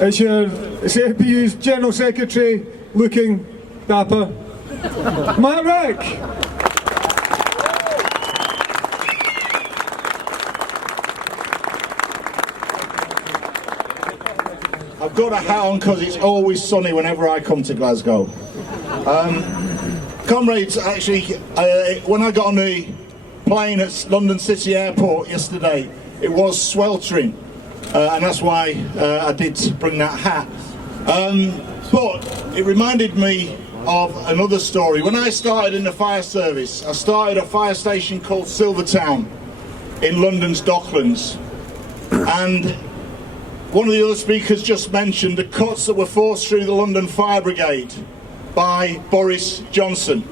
It's FBU's General Secretary, looking dapper, Matt Wrack. I've got a hat on because it's always sunny whenever I come to Glasgow. Comrades, actually, when I got on the plane at London City Airport yesterday, it was sweltering, and that's why I did bring that hat. But it reminded me of another story. When I started in the fire service, I started a fire station called Silvertown in London's Docklands, and one of the other speakers just mentioned the cuts that were forced through the London Fire Brigade by Boris Johnson.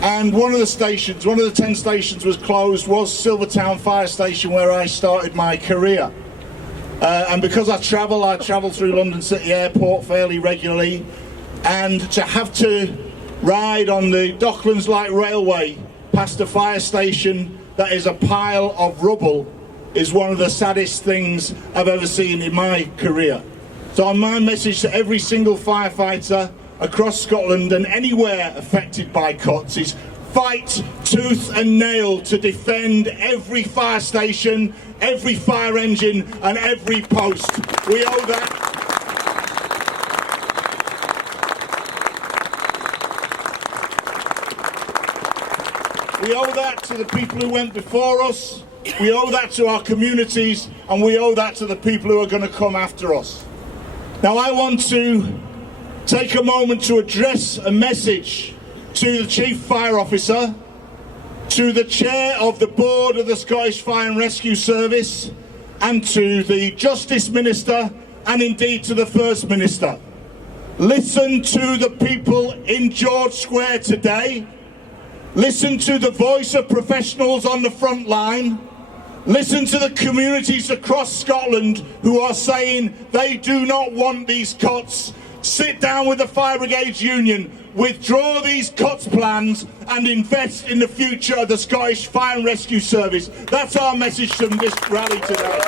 And one of the 10 stations was closed, was Silvertown Fire Station, where I started my career. And because I travel through London City Airport fairly regularly, and to have to ride on the Docklands Light Railway past a fire station that is a pile of rubble is one of the saddest things I've ever seen in my career. So my message to every single firefighter across Scotland and anywhere affected by cuts is fight tooth and nail to defend every fire station, every fire engine and every post. We owe that. We owe that to the people who went before us. We owe that to our communities, and we owe that to the people who are going to come after us. Now I want to take a moment to address a message to the Chief Fire Officer, to the Chair of the Board of the Scottish Fire and Rescue Service, and to the Justice Minister, and indeed to the First Minister. Listen to the people in George Square today. Listen to the voice of professionals on the front line. Listen to the communities across Scotland who are saying they do not want these cuts. Sit down with the Fire Brigades Union, withdraw these cuts plans and invest in the future of the Scottish Fire and Rescue Service. That's our message from this rally today.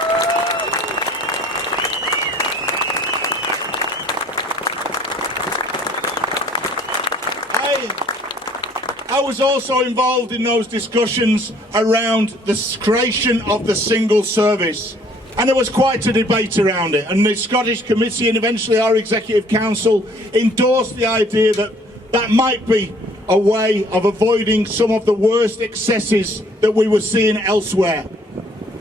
I was also involved in those discussions around the creation of the single service, and there was quite a debate around it, and the Scottish Committee and eventually our Executive Council endorsed the idea that that might be a way of avoiding some of the worst excesses that we were seeing elsewhere.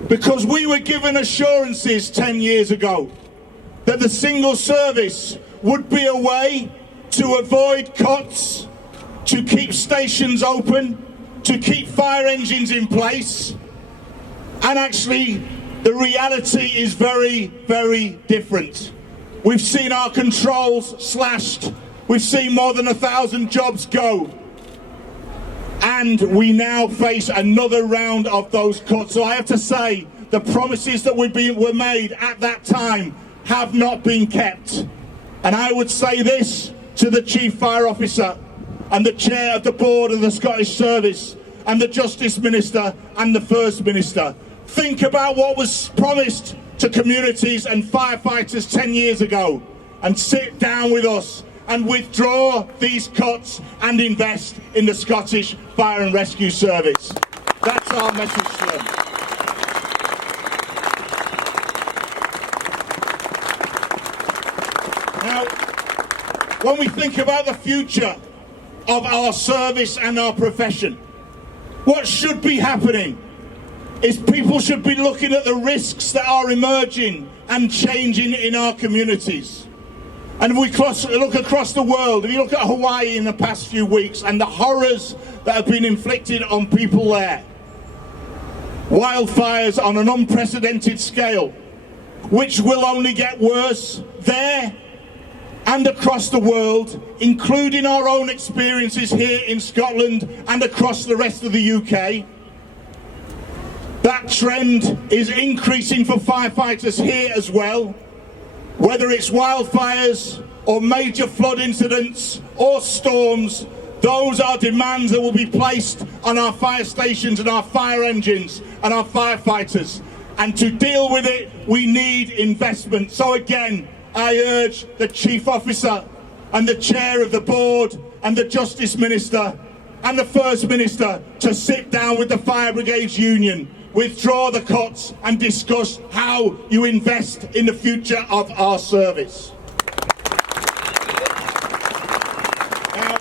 Because we were given assurances 10 years ago that the single service would be a way to avoid cuts, to keep stations open, to keep fire engines in place, and actually the reality is very, very different. We've seen our controls slashed, we've seen more than 1,000 jobs go, and we now face another round of those cuts. So I have to say, the promises that were made at that time have not been kept. And I would say this to the Chief Fire Officer and the Chair of the Board of the Scottish Service and the Justice Minister and the First Minister. Think about what was promised to communities and firefighters 10 years ago and sit down with us and withdraw these cuts and invest in the Scottish Fire and Rescue Service. That's our message to them. Now, when we think about the future of our service and our profession, what should be happening is people should be looking at the risks that are emerging and changing in our communities. And if we look across the world, if you look at Hawaii in the past few weeks and the horrors that have been inflicted on people there, wildfires on an unprecedented scale, which will only get worse there and across the world, including our own experiences here in Scotland and across the rest of the UK. That trend is increasing for firefighters here as well. Whether it's wildfires or major flood incidents or storms, those are demands that will be placed on our fire stations and our fire engines and our firefighters. And to deal with it, we need investment. So again, I urge the Chief Officer and the Chair of the Board and the Justice Minister and the First Minister to sit down with the Fire Brigades Union, withdraw the cuts and discuss how you invest in the future of our service. Now,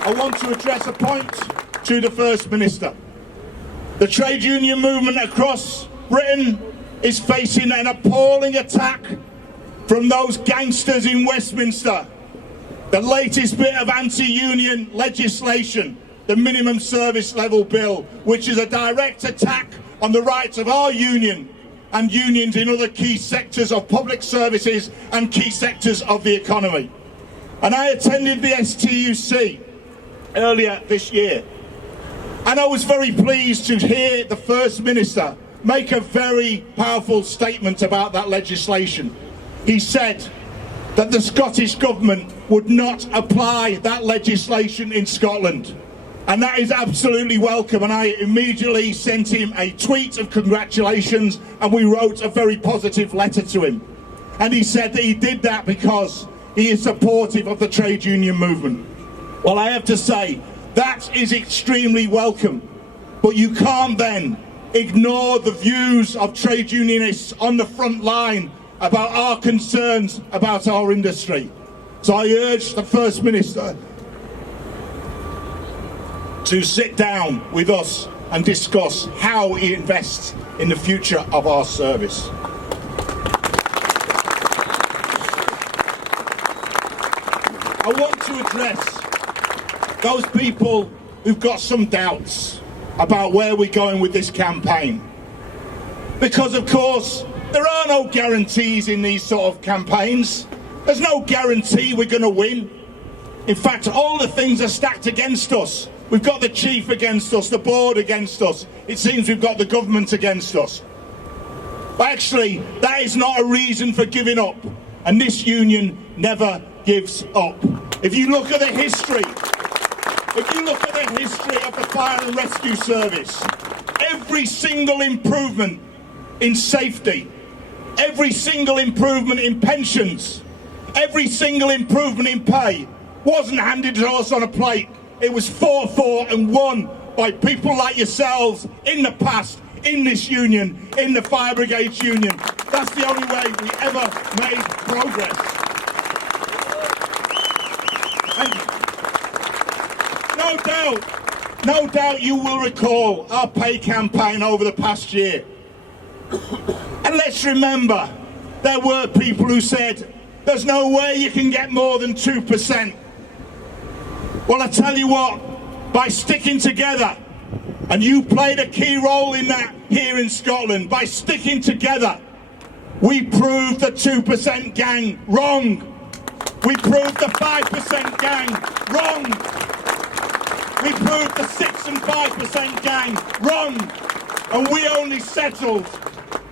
I want to address a point to the First Minister. The trade union movement across Britain is facing an appalling attack from those gangsters in Westminster. The latest bit of anti-union legislation, the Minimum Service Level Bill, which is a direct attack on the rights of our union and unions in other key sectors of public services and key sectors of the economy. And I attended the STUC earlier this year, and I was very pleased to hear the First Minister make a very powerful statement about that legislation. He said that the Scottish Government would not apply that legislation in Scotland. And that is absolutely welcome, and I immediately sent him a tweet of congratulations, and we wrote a very positive letter to him. And he said that he did that because he is supportive of the trade union movement. Well, I have to say, that is extremely welcome, but you can't then ignore the views of trade unionists on the front line about our concerns about our industry. So I urge the First Minister to sit down with us and discuss how he invests in the future of our service. I want to address those people who've got some doubts about where we're going with this campaign. Because of course, there are no guarantees in these sort of campaigns. There's no guarantee we're going to win. In fact, all the things are stacked against us. We've got the chief against us, the board against us. It seems we've got the government against us. But actually, that is not a reason for giving up. And this union never gives up. If you look at the history, of the fire and rescue service, every single improvement in safety, every single improvement in pensions, every single improvement in pay wasn't handed to us on a plate. It was fought for and won by people like yourselves in the past, in this union, in the Fire Brigades Union. That's the only way we ever made progress. And no doubt you will recall our pay campaign over the past year. And let's remember, there were people who said, there's no way you can get more than 2%. Well, I tell you what, by sticking together, and you played a key role in that here in Scotland, by sticking together, we proved the 2% gang wrong. We proved the 5% gang wrong. We proved the 6 and 5% gang wrong. And we only settled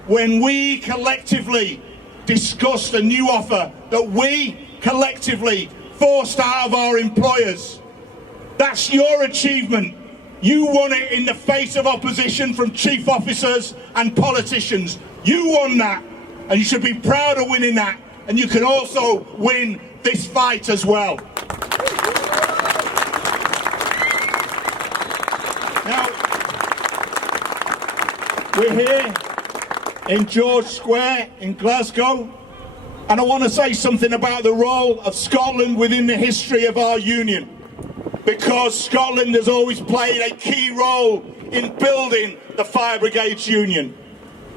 when we collectively discussed a new offer that we collectively forced out of our employers. That's your achievement. You won it in the face of opposition from chief officers and politicians. You won that, and you should be proud of winning that. And you can also win this fight as well. Now, we're here in George Square in Glasgow, and I want to say something about the role of Scotland within the history of our union. Because Scotland has always played a key role in building the Fire Brigades Union.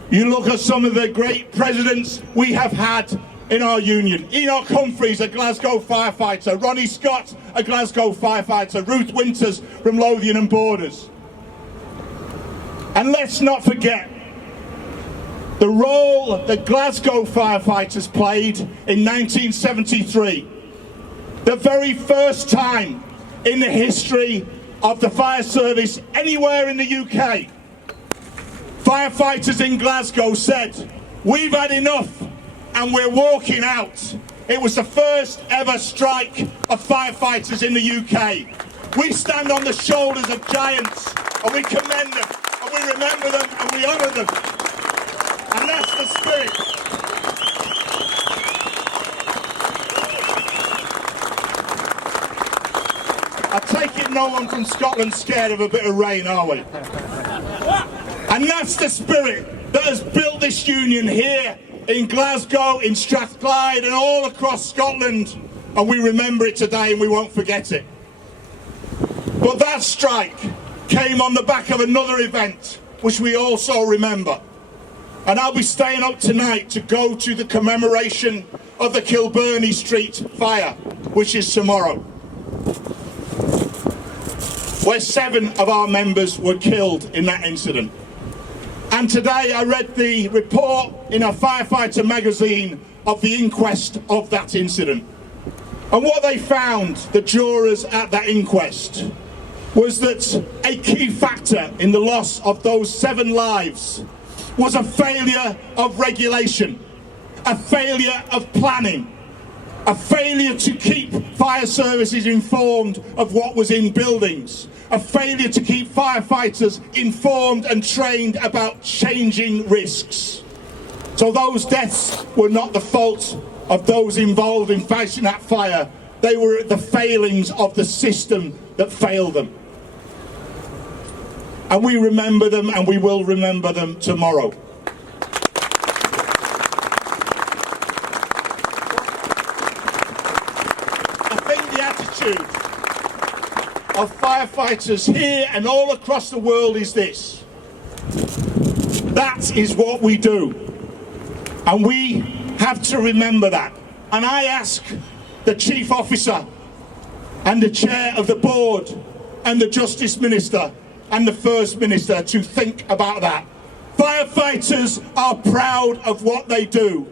You look at some of the great presidents we have had in our union. Enoch Humphreys, a Glasgow firefighter. Ronnie Scott, a Glasgow firefighter. Ruth Winters from Lothian and Borders. And let's not forget the role that Glasgow firefighters played in 1973. The very first time in the history of the fire service anywhere in the UK, firefighters in Glasgow said, we've had enough and we're walking out. It was the first ever strike of firefighters in the UK. We stand on the shoulders of giants, and we commend them and we remember them and we honour them. And that's the spirit. I take it no one from Scotland's scared of a bit of rain, are we? And that's the spirit that has built this union here in Glasgow, in Strathclyde and all across Scotland. And we remember it today and we won't forget it. But that strike came on the back of another event which we also remember. And I'll be staying up tonight to go to the commemoration of the Kilbirnie Street fire, which is tomorrow, where 7 of our members were killed in that incident. And today I read the report in a Firefighter magazine of the inquest of that incident. And what they found, the jurors at that inquest, was that a key factor in the loss of those 7 lives was a failure of regulation, a failure of planning, a failure to keep fire services informed of what was in buildings, a failure to keep firefighters informed and trained about changing risks. So those deaths were not the fault of those involved in fighting that fire. They were the failings of the system that failed them. And we remember them and we will remember them tomorrow. I think the attitude of firefighters here and all across the world is this: that is what we do, and we have to remember that. And I ask the Chief Officer and the Chair of the Board and the Justice Minister and the First Minister to think about that. Firefighters are proud of what they do,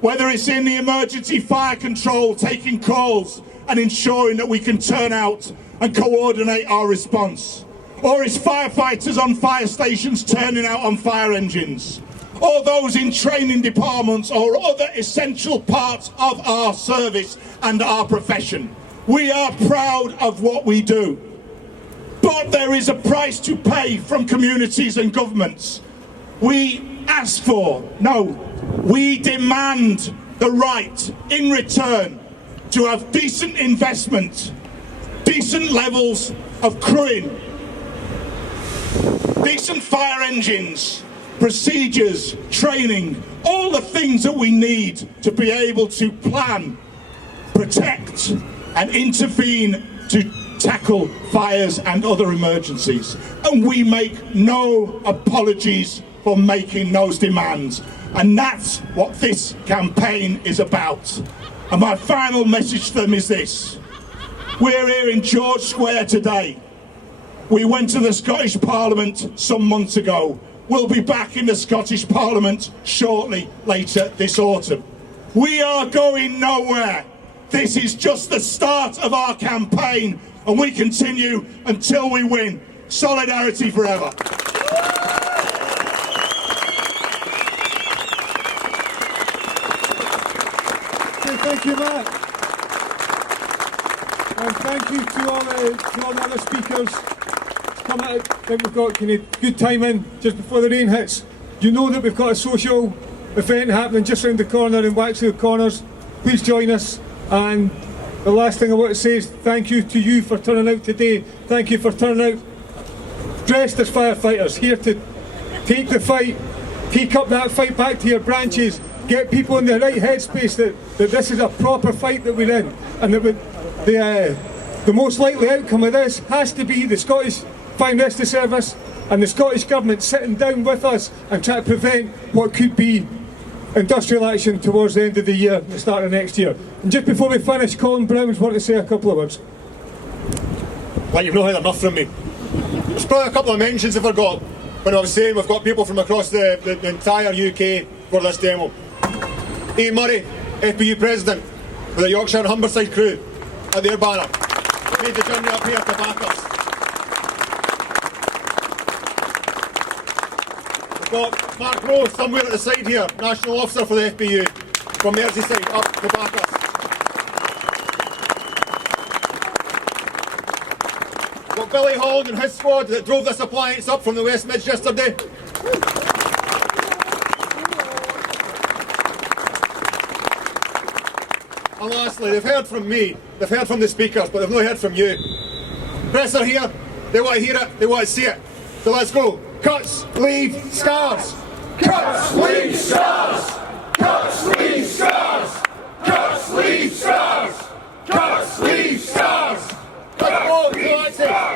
whether it's in the emergency fire control, taking calls and ensuring that we can turn out and coordinate our response, or it's firefighters on fire stations turning out on fire engines, or those in training departments or other essential parts of our service and our profession. We are proud of what we do. But there is a price to pay from communities and governments. We ask for, no, we demand the right in return to have decent investment, decent levels of crewing, decent fire engines, procedures, training, all the things that we need to be able to plan, protect and intervene to tackle fires and other emergencies. And we make no apologies for making those demands. And that's what this campaign is about. And my final message to them is this: we're here in George Square today. We went to the Scottish Parliament some months ago. We'll be back in the Scottish Parliament shortly later this autumn. We are going nowhere. This is just the start of our campaign, and we continue until we win. Solidarity forever. Thank you, Matt. And thank you to all the other speakers. Come out. I think we've got kind of good timing just before the rain hits. You know that we've got a social event happening just around the corner in Waxfield Corners. Please join us. And the last thing I want to say is thank you to you for turning out today. Thank you for turning out dressed as firefighters, here to take the fight, take up that fight back to your branches, get people in the right headspace that this is a proper fight that we're in, and that the most likely outcome of this has to be the Scottish Fire and Rescue Service and the Scottish Government sitting down with us and trying to prevent what could be industrial action towards the end of the year, the start of next year. And just before we finish, Colin Brown's wanted to say a couple of words. Well, you've not heard enough from me. There's probably a couple of mentions I forgot when I was saying we've got people from across the entire UK for this demo. Ian Murray, FBU President, with the Yorkshire and Humberside crew at their banner, made the journey up here to back us. We've got Mark Rowe somewhere at the side here, National Officer for the FBU, from Merseyside up to back us. We've got Billy Holland and his squad that drove this appliance up from the West Mids yesterday. And lastly, they've heard from me, they've heard from the speakers, but they've not heard from you. Press are here, they want to hear it, they want to see it. So let's go. Cuts, leave, scars. Cuts, leave, scars. Cuts, leave, scars. Cuts, leave, scars. Cuts, leave, scars. Let's go, relax it.